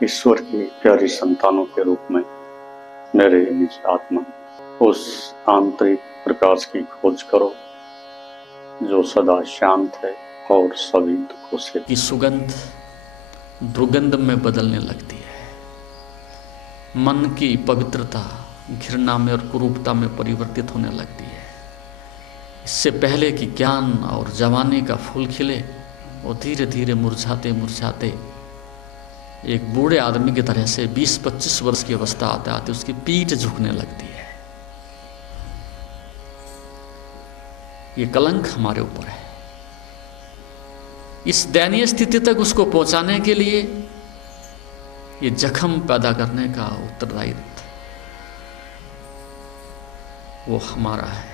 ईश्वर की प्यारी संतानों के रूप में मेरे निज आत्मा, उस आंतरिक प्रकाश की खोज करो जो सदा शांत है और सभी दुखों से की सुगंध दुर्गंध में बदलने लगती है। मन की पवित्रता घृणा में और कुरूपता में परिवर्तित होने लगती है। इससे पहले कि ज्ञान और जवानी का फूल खिले, वो धीरे धीरे मुरझाते मुरझाते एक बूढ़े आदमी की तरह से 20-25 वर्ष की अवस्था आते आते उसकी पीठ झुकने लगती है। ये कलंक हमारे ऊपर है। इस दयनीय स्थिति तक उसको पहुंचाने के लिए ये जख्म पैदा करने का उत्तरदायित्व वो हमारा है।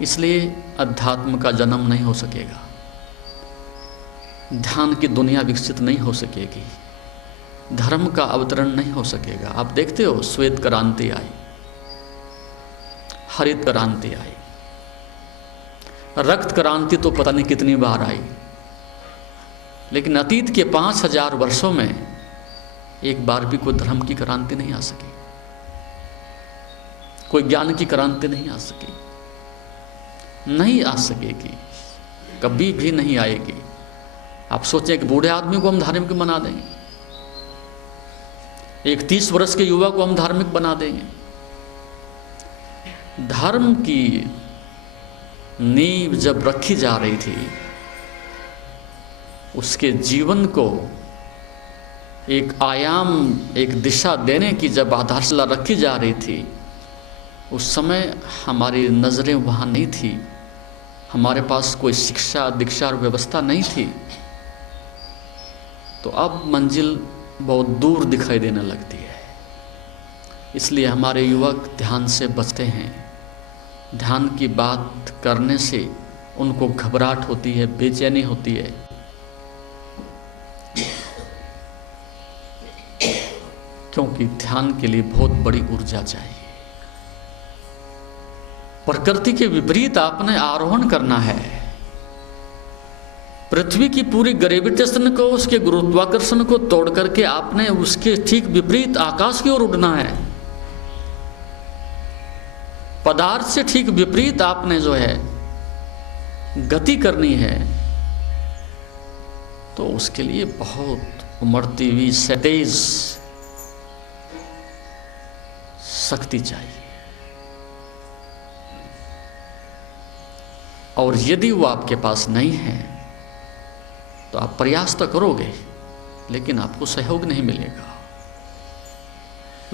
इसलिए अध्यात्म का जन्म नहीं हो सकेगा, ध्यान की दुनिया विकसित नहीं हो सकेगी, धर्म का अवतरण नहीं हो सकेगा। आप देखते हो, श्वेत क्रांति आई, हरित क्रांति आई, रक्त क्रांति तो पता नहीं कितनी बार आई, लेकिन अतीत के 5000 वर्षों में एक बार भी कोई धर्म की क्रांति नहीं आ सकी, कोई ज्ञान की क्रांति नहीं आ सकी, नहीं आ सकेगी, कभी भी नहीं आएगी। आप सोचें कि बूढ़े आदमी को हम धार्मिक बना देंगे, एक 30 वर्ष के युवा को हम धार्मिक बना देंगे। धर्म की नींव जब रखी जा रही थी, उसके जीवन को एक आयाम, एक दिशा देने की जब आधारशिला रखी जा रही थी, उस समय हमारी नज़रें वहाँ नहीं थी, हमारे पास कोई शिक्षा दीक्षा और व्यवस्था नहीं थी। तो अब मंजिल बहुत दूर दिखाई देने लगती है। इसलिए हमारे युवक ध्यान से बचते हैं। ध्यान की बात करने से उनको घबराहट होती है, बेचैनी होती है। क्योंकि ध्यान के लिए बहुत बड़ी ऊर्जा चाहिए। प्रकृति के विपरीत आपने आरोहण करना है। पृथ्वी की पूरी ग्रेविटेशन को, उसके गुरुत्वाकर्षण को तोड़ करके आपने उसके ठीक विपरीत आकाश की ओर उड़ना है। पदार्थ से ठीक विपरीत आपने जो है गति करनी है। तो उसके लिए बहुत उमड़ती हुई तेज शक्ति चाहिए। और यदि वो आपके पास नहीं है तो आप प्रयास तो करोगे, लेकिन आपको सहयोग नहीं मिलेगा।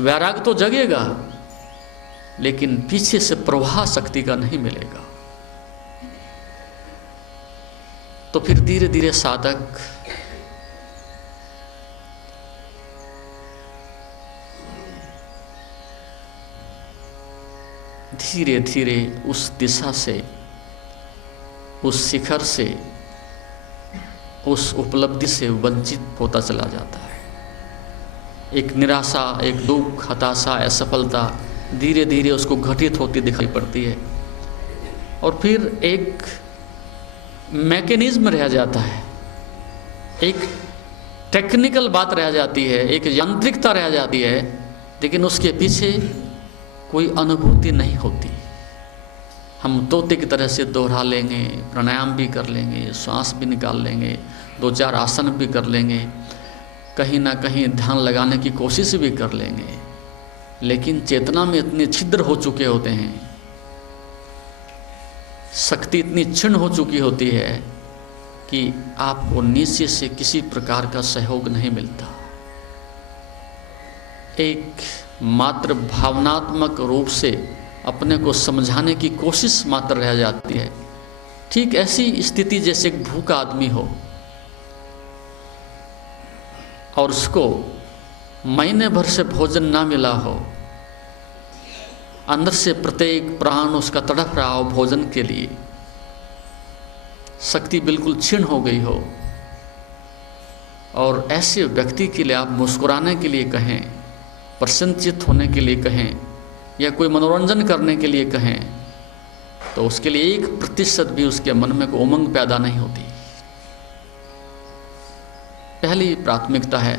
वैराग तो जगेगा, लेकिन पीछे से प्रवाह शक्ति का नहीं मिलेगा। तो फिर धीरे धीरे साधक धीरे धीरे उस दिशा से, उस शिखर से, उस उपलब्धि से वंचित होता चला जाता है। एक निराशा, एक दुख, हताशा, असफलता धीरे धीरे उसको घटित होती दिखाई पड़ती है। और फिर एक मैकेनिज्म रह जाता है, एक टेक्निकल बात रह जाती है, एक यांत्रिकता रह जाती है, लेकिन उसके पीछे कोई अनुभूति नहीं होती। हम तोते की तरह से दोहरा लेंगे, प्राणायाम भी कर लेंगे, श्वास भी निकाल लेंगे, 2-4 आसन भी कर लेंगे, कहीं ना कहीं ध्यान लगाने की कोशिश भी कर लेंगे, लेकिन चेतना में इतने छिद्र हो चुके होते हैं, शक्ति इतनी क्षीण हो चुकी होती है कि आपको नीचे से किसी प्रकार का सहयोग नहीं मिलता। एक मात्र भावनात्मक रूप से अपने को समझाने की कोशिश मात्र रह जाती है। ठीक ऐसी स्थिति जैसे एक भूखा आदमी हो और उसको महीने भर से भोजन ना मिला हो, अंदर से प्रत्येक प्राण उसका तड़प रहा हो भोजन के लिए, शक्ति बिल्कुल क्षीण हो गई हो, और ऐसे व्यक्ति के लिए आप मुस्कुराने के लिए कहें, प्रसन्नचित्त होने के लिए कहें, या कोई मनोरंजन करने के लिए कहें, तो उसके लिए 1% भी उसके मन में कोई उमंग पैदा नहीं होती। पहली प्राथमिकता है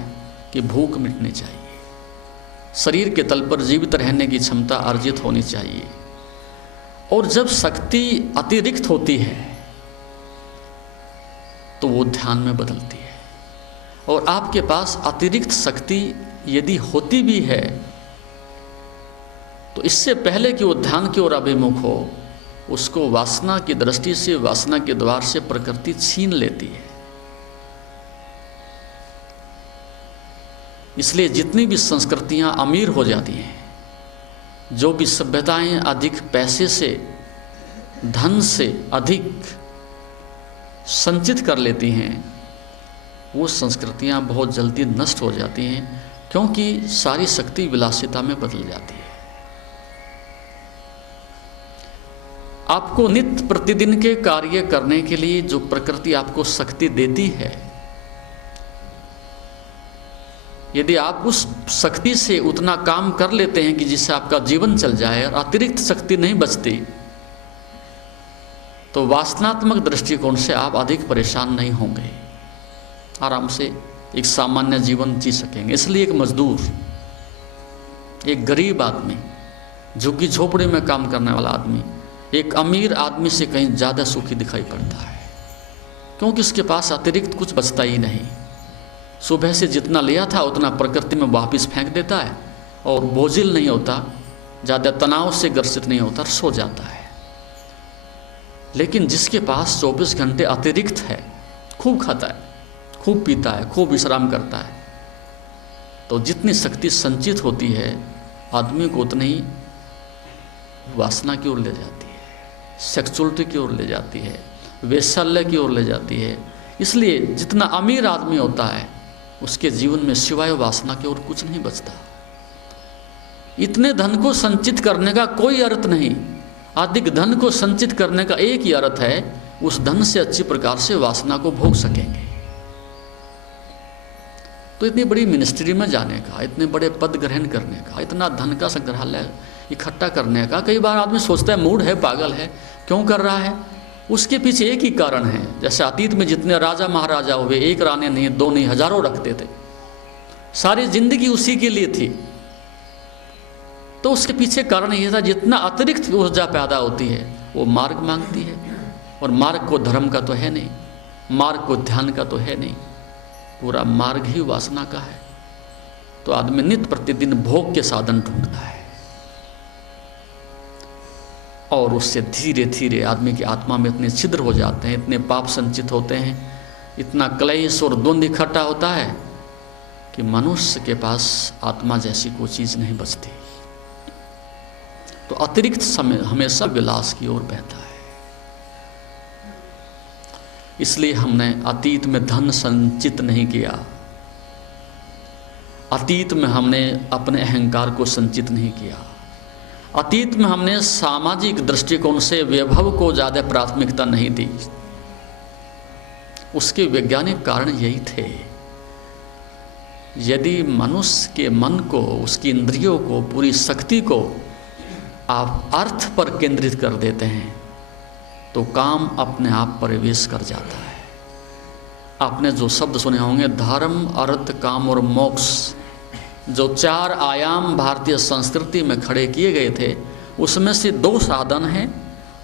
कि भूख मिटनी चाहिए, शरीर के तल पर जीवित रहने की क्षमता अर्जित होनी चाहिए। और जब शक्ति अतिरिक्त होती है तो वो ध्यान में बदलती है। और आपके पास अतिरिक्त शक्ति यदि होती भी है तो इससे पहले कि वो ध्यान की ओर अभिमुख हो, उसको वासना की दृष्टि से, वासना के द्वार से प्रकृति छीन लेती है। इसलिए जितनी भी संस्कृतियां अमीर हो जाती हैं, जो भी सभ्यताएं अधिक पैसे से, धन से अधिक संचित कर लेती हैं, वो संस्कृतियां बहुत जल्दी नष्ट हो जाती हैं, क्योंकि सारी शक्ति विलासिता में बदल जाती है। आपको नित्य प्रतिदिन के कार्य करने के लिए जो प्रकृति आपको शक्ति देती है, यदि आप उस शक्ति से उतना काम कर लेते हैं कि जिससे आपका जीवन चल जाए और अतिरिक्त शक्ति नहीं बचती, तो वासनात्मक दृष्टिकोण से आप अधिक परेशान नहीं होंगे, आराम से एक सामान्य जीवन जी सकेंगे। इसलिए एक मजदूर, एक गरीब आदमी, झुग्गी झोपड़ी में काम करने वाला आदमी एक अमीर आदमी से कहीं ज़्यादा सुखी दिखाई पड़ता है, क्योंकि उसके पास अतिरिक्त कुछ बचता ही नहीं। सुबह से जितना लिया था उतना प्रकृति में वापस फेंक देता है और बोझिल नहीं होता, ज़्यादा तनाव से ग्रसित नहीं होता, सो जाता है। लेकिन जिसके पास 24 घंटे अतिरिक्त है, खूब खाता है, खूब पीता है, खूब विश्राम करता है, तो जितनी शक्ति संचित होती है आदमी को उतनी ही वासना की ओर ले जाती है, सेक्सुअलिटी की ओर ले जाती है, वैश्यालय की ओर ले जाती है। इसलिए जितना अमीर आदमी होता है उसके जीवन में सिवाय वासना के और कुछ नहीं बचता। इतने धन को संचित करने का कोई अर्थ नहीं, अधिक धन को संचित करने का एक ही अर्थ है, उस धन से अच्छी प्रकार से वासना को भोग सकेंगे। तो इतनी बड़ी मिनिस्ट्री में जाने का, इतने बड़े पद ग्रहण करने का, इतना धन का संग्रहालय इकट्ठा करने का, कई बार आदमी सोचता है मूड है, पागल है, क्यों कर रहा है? उसके पीछे एक ही कारण है। जैसे अतीत में जितने राजा महाराजा हुए, एक रानी नहीं, दो नहीं, हजारों रखते थे, सारी जिंदगी उसी के लिए थी। तो उसके पीछे कारण यह था, जितना अतिरिक्त ऊर्जा पैदा होती है वो मार्ग मांगती है, और मार्ग को धर्म का तो है नहीं, मार्ग को ध्यान का तो है नहीं, पूरा मार्ग ही वासना का है। तो आदमी नित्य प्रतिदिन भोग के साधन ढूंढता है, और उससे धीरे धीरे आदमी की आत्मा में इतने छिद्र हो जाते हैं, इतने पाप संचित होते हैं, इतना क्लेश और द्वंद इकट्ठा होता है कि मनुष्य के पास आत्मा जैसी कोई चीज़ नहीं बचती। तो अतिरिक्त समय हमेशा विलास की ओर बहता है। इसलिए हमने अतीत में धन संचित नहीं किया, अतीत में हमने अपने अहंकार को संचित नहीं किया, अतीत में हमने सामाजिक दृष्टिकोण से वैभव को ज़्यादा प्राथमिकता नहीं दी। उसके वैज्ञानिक कारण यही थे। यदि मनुष्य के मन को, उसकी इंद्रियों को, पूरी शक्ति को आप अर्थ पर केंद्रित कर देते हैं तो काम अपने आप प्रवेश कर जाता है। आपने जो शब्द सुने होंगे, धर्म, अर्थ, काम और मोक्ष, जो 4 आयाम भारतीय संस्कृति में खड़े किए गए थे, उसमें से 2 साधन हैं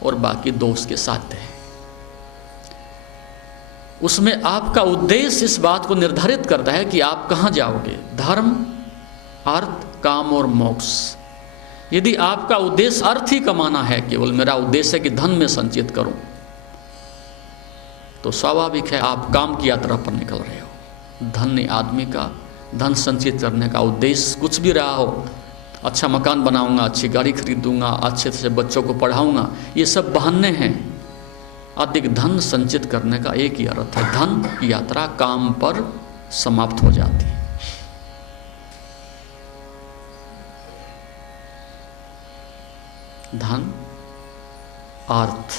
और बाकी 2 उसके साध्य हैं। उसमें आपका उद्देश्य इस बात को निर्धारित करता है कि आप कहाँ जाओगे। धर्म, अर्थ, काम और मोक्ष। यदि आपका उद्देश्य अर्थ ही कमाना है, केवल मेरा उद्देश्य है कि धन में संचित करूं, तो स्वाभाविक है आप काम की यात्रा पर निकल रहे हो। धन्य आदमी का धन संचित करने का उद्देश्य कुछ भी रहा हो, अच्छा मकान बनाऊंगा, अच्छी गाड़ी खरीदूंगा, अच्छे से बच्चों को पढ़ाऊंगा, ये सब बहाने हैं। अधिक धन संचित करने का एक ही अर्थ है, धन की यात्रा काम पर समाप्त हो जाती है। धन, अर्थ,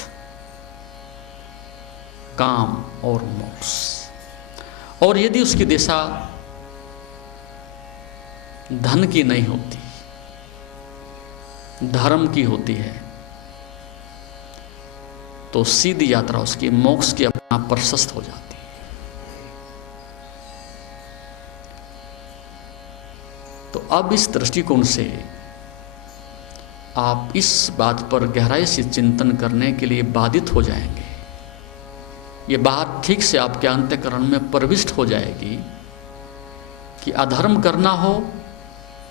काम और मोक्ष। और यदि उसकी दिशा धन की नहीं होती, धर्म की होती है, तो सीधी यात्रा उसकी मोक्ष की अपना प्रशस्त हो जाती है। तो अब इस दृष्टिकोण से आप इस बात पर गहराई से चिंतन करने के लिए बाधित हो जाएंगे। ये बात ठीक से आपके अंतःकरण में प्रविष्ट हो जाएगी कि अधर्म करना हो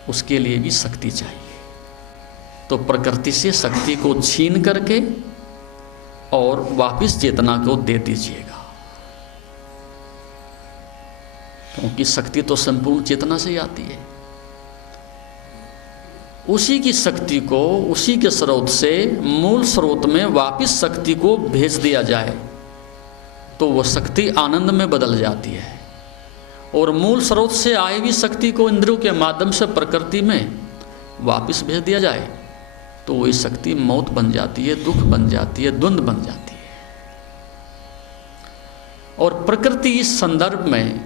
उसके लिए भी शक्ति चाहिए। तो प्रकृति से शक्ति को छीन करके और वापस चेतना को दे दीजिएगा, क्योंकि शक्ति तो संपूर्ण चेतना से ही आती है। उसी की शक्ति को उसी के स्रोत से मूल स्रोत में वापस शक्ति को भेज दिया जाए तो वह शक्ति आनंद में बदल जाती है। और मूल स्रोत से आई हुई शक्ति को इंद्रियों के माध्यम से प्रकृति में वापस भेज दिया जाए तो वही शक्ति मौत बन जाती है, दुख बन जाती है, द्वंद्व बन जाती है। और प्रकृति इस संदर्भ में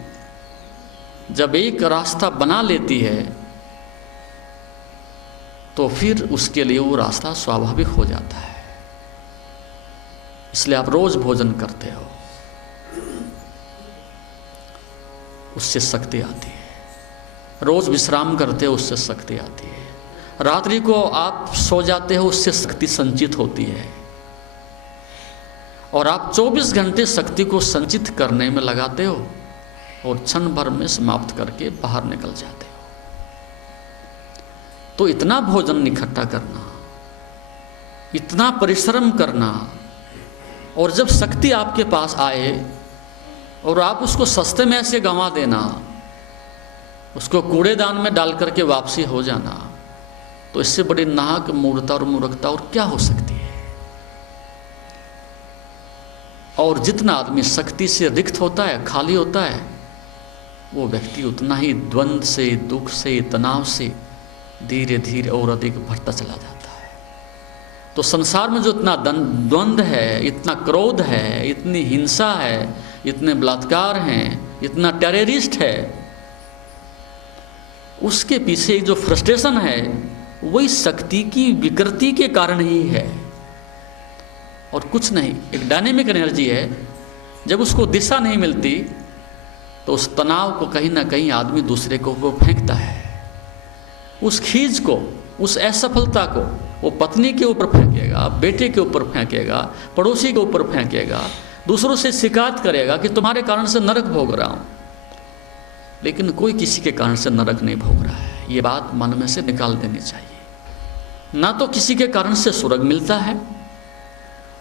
जब एक रास्ता बना लेती है तो फिर उसके लिए वो रास्ता स्वाभाविक हो जाता है। इसलिए आप रोज भोजन करते हो, उससे शक्ति आती है। रोज विश्राम करते हो, उससे शक्ति आती है। रात्रि को आप सो जाते हो, उससे शक्ति संचित होती है। और आप 24 घंटे शक्ति को संचित करने में लगाते हो और क्षण भर में समाप्त करके बाहर निकल जाते हो। तो इतना भोजन इकट्ठा करना, इतना परिश्रम करना, और जब शक्ति आपके पास आए और आप उसको सस्ते में ऐसे गंवा देना, उसको कूड़ेदान में डाल करके वापसी हो जाना, तो इससे बड़ी नाहक मूर्खता और मूर्खता और क्या हो सकती है। और जितना आदमी शक्ति से रिक्त होता है, खाली होता है, वो व्यक्ति उतना ही द्वंद्व से, दुख से, तनाव से धीरे धीरे और अधिक बढ़ता चला जाता है। तो संसार में जो इतना द्वंद्व है, इतना क्रोध है, इतनी हिंसा है, इतने बलात्कार हैं, इतना टेररिस्ट है, उसके पीछे जो फ्रस्ट्रेशन है वही शक्ति की विकृति के कारण ही है और कुछ नहीं। एक डायनेमिक एनर्जी है, जब उसको दिशा नहीं मिलती तो उस तनाव को कहीं ना कहीं आदमी दूसरे को वो फेंकता है। उस खींच को, उस असफलता को वो पत्नी के ऊपर फेंकेगा, बेटे के ऊपर फेंकेगा, पड़ोसी के ऊपर फेंकेगा, दूसरों से शिकायत करेगा कि तुम्हारे कारण से नरक भोग रहा हूँ। लेकिन कोई किसी के कारण से नरक नहीं भोग रहा है, ये बात मन में से निकाल देनी चाहिए। ना तो किसी के कारण से स्वर्ग मिलता है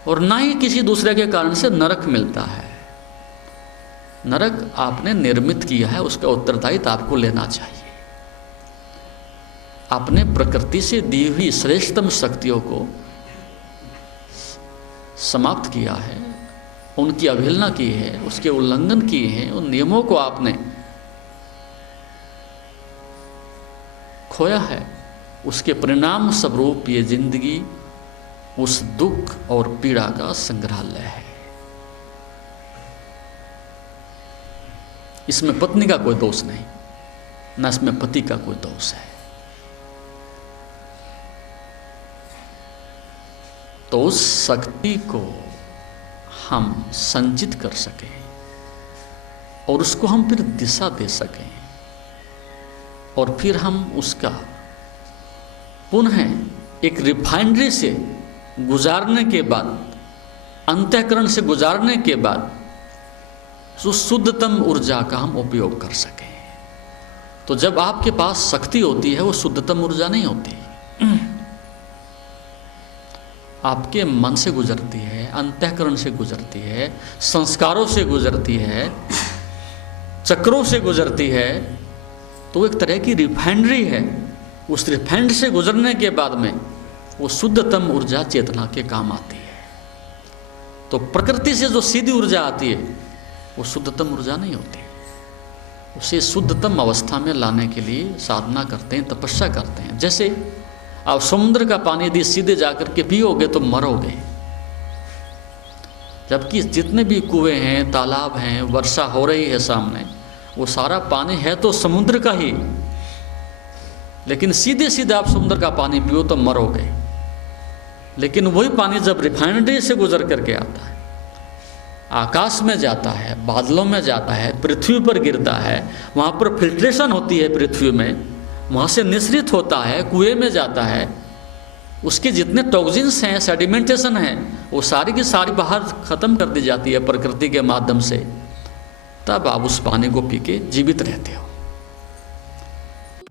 और ना ही किसी दूसरे के कारण से नरक मिलता है। नरक आपने निर्मित किया है, उसका उत्तरदायित्व आपको लेना चाहिए। आपने प्रकृति से दी हुई श्रेष्ठतम शक्तियों को समाप्त किया है, उनकी अवहेलना की है, उसके उल्लंघन किए हैं, उन नियमों को आपने खोया है। उसके परिणाम स्वरूप ये जिंदगी उस दुख और पीड़ा का संग्रहालय है। इसमें पत्नी का कोई दोष नहीं, न इसमें पति का कोई दोष है। तो उस शक्ति को हम संचित कर सकें और उसको हम फिर दिशा दे सकें और फिर हम उसका पुनः एक रिफाइनरी से गुजारने के बाद, अंतःकरण से गुजारने के बाद उस शुद्धतम ऊर्जा का हम उपयोग कर सकें। तो जब आपके पास शक्ति होती है वो शुद्धतम ऊर्जा नहीं होती, आपके मन से गुजरती है, अंतःकरण से गुजरती है, संस्कारों से गुजरती है, चक्रों से गुजरती है। तो एक तरह की रिफाइनरी है। उस रिफाइंड से गुजरने के बाद में वो शुद्धतम ऊर्जा चेतना के काम आती है। तो प्रकृति से जो सीधी ऊर्जा आती है वो शुद्धतम ऊर्जा नहीं होती। उसे शुद्धतम अवस्था में लाने के लिए साधना करते हैं, तपस्या करते हैं। जैसे आप समुद्र का पानी यदि सीधे जाकर के पियोगे तो मरोगे, जबकि जितने भी कुएं हैं, तालाब हैं, वर्षा हो रही है सामने, वो सारा पानी है तो समुद्र का ही, लेकिन सीधे सीधे आप समुद्र का पानी पियो तो मरोगे। लेकिन वही पानी जब रिफाइनरी से गुजर करके आता है, आकाश में जाता है, बादलों में जाता है, पृथ्वी पर गिरता है, वहाँ पर फिल्ट्रेशन होती है पृथ्वी में, वहाँ से निःसृत होता है, कुएं में जाता है, उसके जितने टॉक्सिन्स हैं, सेडिमेंटेशन है, वो सारी की सारी बाहर ख़त्म कर दी जाती है प्रकृति के माध्यम से। तब आप उस पानी को पी के जीवित रहते हो।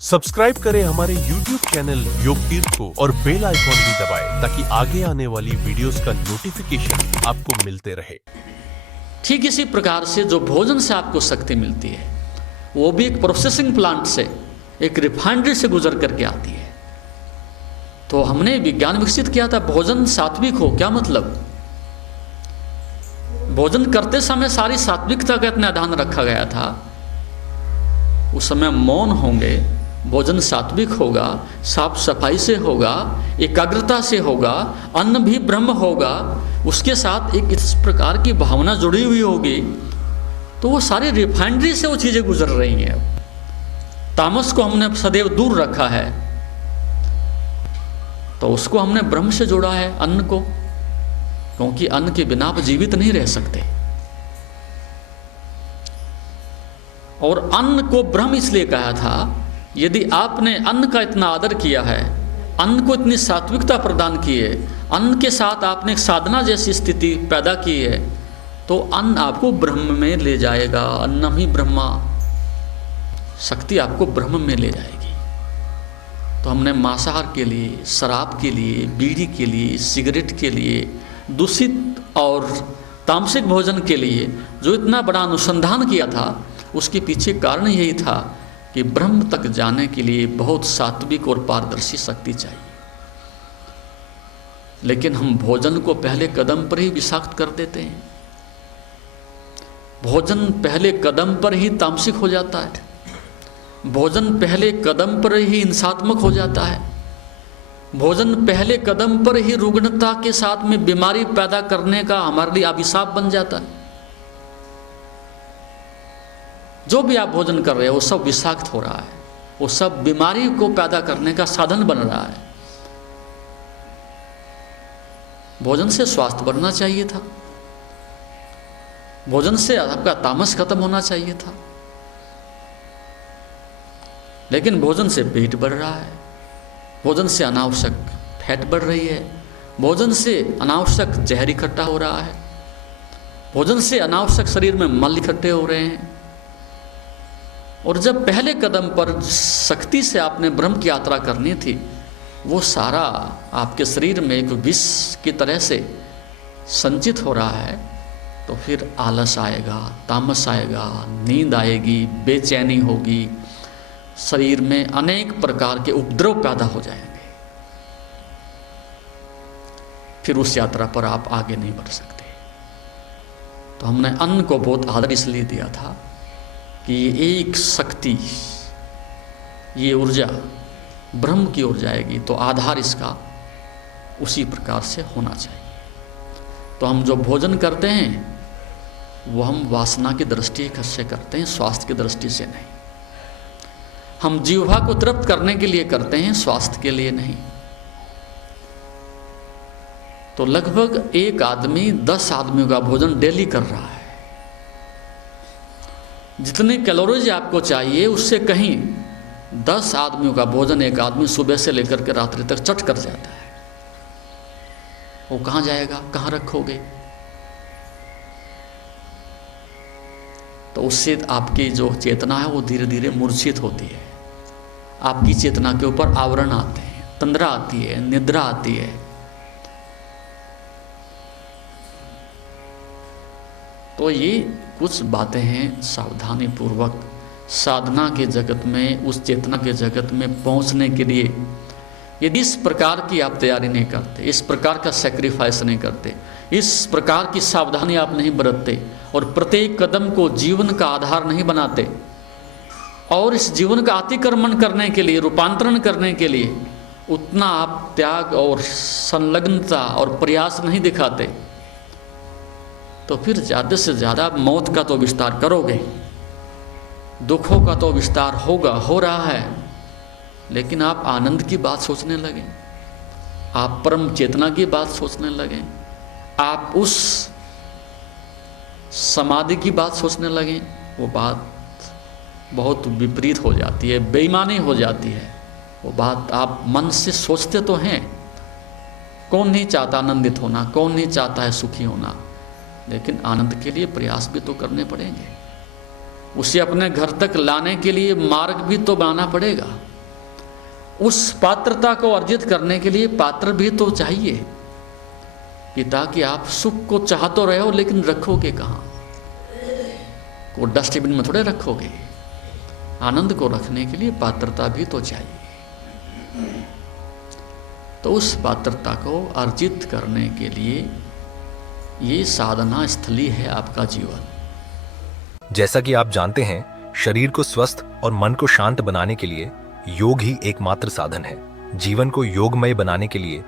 सब्सक्राइब करें हमारे YouTube चैनल योग तीर्थ को और बेल आइकॉन भी दबाएं ताकि आगे आने वाली वीडियोस का नोटिफिकेशन आपको मिलते रहे। ठीक इसी प्रकार से जो भोजन से आपको शक्ति मिलती है, वो भी एक प्रोसेसिंग प्लांट से, एक रिफाइनरी से गुजर करके आती है। तो हमने विज्ञान विकसित किया था भोजन सात्विक हो। क्या मतलब? भोजन करते समय सारी सात्विकता का इतना ध्यान रखा गया था। उस समय मौन होंगे, भोजन सात्विक होगा, साफ सफाई से होगा, एकाग्रता से होगा, अन्न भी ब्रह्म होगा, उसके साथ एक इस प्रकार की भावना जुड़ी हुई होगी। तो वो सारी रिफाइनरी से वो चीज़ें गुजर रही हैं। तामस को हमने सदैव दूर रखा है, तो उसको हमने ब्रह्म से जोड़ा है, अन्न को, क्योंकि अन्न के बिना आप जीवित नहीं रह सकते। और अन्न को ब्रह्म इसलिए कहा था, यदि आपने अन्न का इतना आदर किया है, अन्न को इतनी सात्विकता प्रदान की है, अन्न के साथ आपने एक साधना जैसी स्थिति पैदा की है, तो अन्न आपको ब्रह्म में ले जाएगा। अन्नम ही ब्रह्मा, शक्ति आपको ब्रह्म में ले जाएगी। तो हमने मांसाहार के लिए, शराब के लिए, बीड़ी के लिए, सिगरेट के लिए, दूषित और तामसिक भोजन के लिए जो इतना बड़ा अनुसंधान किया था, उसके पीछे कारण यही था कि ब्रह्म तक जाने के लिए बहुत सात्विक और पारदर्शी शक्ति चाहिए। लेकिन हम भोजन को पहले कदम पर ही विषाक्त कर देते हैं। भोजन पहले कदम पर ही तामसिक हो जाता है। भोजन पहले कदम पर ही हिंसात्मक हो जाता है। भोजन पहले कदम पर ही रुग्णता के साथ में बीमारी पैदा करने का हमारे लिए अभिशाप बन जाता है। जो भी आप भोजन कर रहे हो वो सब विषाक्त हो रहा है, वो सब बीमारी को पैदा करने का साधन बन रहा है। भोजन से स्वास्थ्य बढ़ना चाहिए था, भोजन से आपका तामस खत्म होना चाहिए था, लेकिन भोजन से पेट बढ़ रहा है, भोजन से अनावश्यक फैट बढ़ रही है, भोजन से अनावश्यक जहर इकट्ठा हो रहा है, भोजन से अनावश्यक शरीर में मल इकट्ठे हो रहे हैं। और जब पहले कदम पर शक्ति से आपने ब्रह्म की यात्रा करनी थी, वो सारा आपके शरीर में एक विष की तरह से संचित हो रहा है, तो फिर आलस आएगा, तामस आएगा, नींद आएगी, बेचैनी होगी, शरीर में अनेक प्रकार के उपद्रव पैदा हो जाएंगे। फिर उस यात्रा पर आप आगे नहीं बढ़ सकते। तो हमने अन्न को बहुत आदर इसलिए दिया था कि ये एक शक्ति, ये ऊर्जा ब्रह्म की ओर जाएगी, तो आधार इसका उसी प्रकार से होना चाहिए। तो हम जो भोजन करते हैं वो हम वासना की दृष्टि से करते हैं, स्वास्थ्य की दृष्टि से नहीं। हम जीवा को तृप्त करने के लिए करते हैं, स्वास्थ्य के लिए नहीं। तो लगभग एक आदमी 10 आदमियों का भोजन डेली कर रहा है। जितनी कैलोरीज आपको चाहिए उससे कहीं 10 आदमियों का भोजन एक आदमी सुबह से लेकर के रात्रि तक चट कर जाता है। वो कहाँ जाएगा, कहाँ रखोगे? तो उससे आपकी जो चेतना है वो धीरे धीरे मूर्छित होती है। आपकी चेतना के ऊपर आवरण आते हैं, तंद्रा आती है, निद्रा आती है। तो ये कुछ बातें हैं, सावधानी पूर्वक साधना के जगत में, उस चेतना के जगत में पहुंचने के लिए यदि इस प्रकार की आप तैयारी नहीं करते, इस प्रकार का सेक्रीफाइस नहीं करते, इस प्रकार की सावधानी आप नहीं बरतते और प्रत्येक कदम को जीवन का आधार नहीं बनाते और इस जीवन का अतिक्रमण करने के लिए, रूपांतरण करने के लिए उतना आप त्याग और संलग्नता और प्रयास नहीं दिखाते, तो फिर ज़्यादा से ज़्यादा मौत का तो विस्तार करोगे, दुखों का तो विस्तार होगा, हो रहा है। लेकिन आप आनंद की बात सोचने लगे, आप परम चेतना की बात सोचने लगे, आप उस समाधि की बात सोचने लगे, वो बात बहुत विपरीत हो जाती है, बेईमानी हो जाती है। वो बात आप मन से सोचते तो हैं, कौन नहीं चाहता आनंदित होना, कौन नहीं चाहता है सुखी होना, लेकिन आनंद के लिए प्रयास भी तो करने पड़ेंगे। उसे अपने घर तक लाने के लिए मार्ग भी तो बनाना पड़ेगा। उस पात्रता को अर्जित करने के लिए पात्र भी तो चाहिए कि ताकि आप सुख को चाह तो रहे हो, लेकिन रखोगे कहाँ? को डस्टबिन में थोड़े रखोगे। आनंद को रखने के लिए पात्रता भी तो चाहिए। तो उस पात्रता को अर्जित करने के लिए ये साधना स्थली है आपका जीवन। जैसा कि आप जानते हैं, शरीर को स्वस्थ और मन को शांत बनाने के लिए योग ही एकमात्र साधन है। जीवन को योगमय बनाने के लिए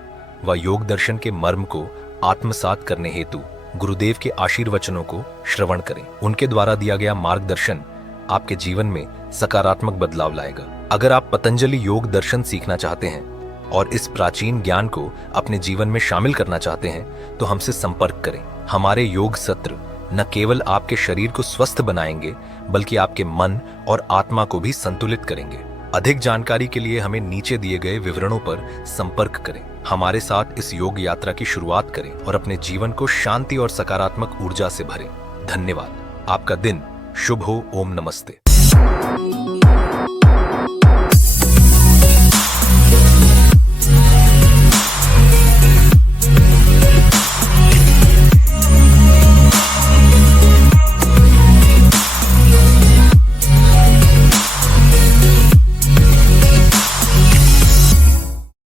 व योग दर्शन के मर्म को आत्मसात करने हेतु गुरुदेव के आशीर्वचनों को श्रवण करें। उनके द्वारा दिया गया मार्गदर्शन आपके जीवन में सकारात्मक बदलाव लाएगा। अगर आप पतंजलि योग दर्शन सीखना चाहते हैं और इस प्राचीन ज्ञान को अपने जीवन में शामिल करना चाहते हैं तो हमसे संपर्क करें। हमारे योग सत्र न केवल आपके शरीर को स्वस्थ बनाएंगे बल्कि आपके मन और आत्मा को भी संतुलित करेंगे। अधिक जानकारी के लिए हमें नीचे दिए गए विवरणों पर संपर्क करें। हमारे साथ इस योग यात्रा की शुरुआत करें और अपने जीवन को शांति और सकारात्मक ऊर्जा से भरें। धन्यवाद। आपका दिन शुभ हो। ओम नमस्ते।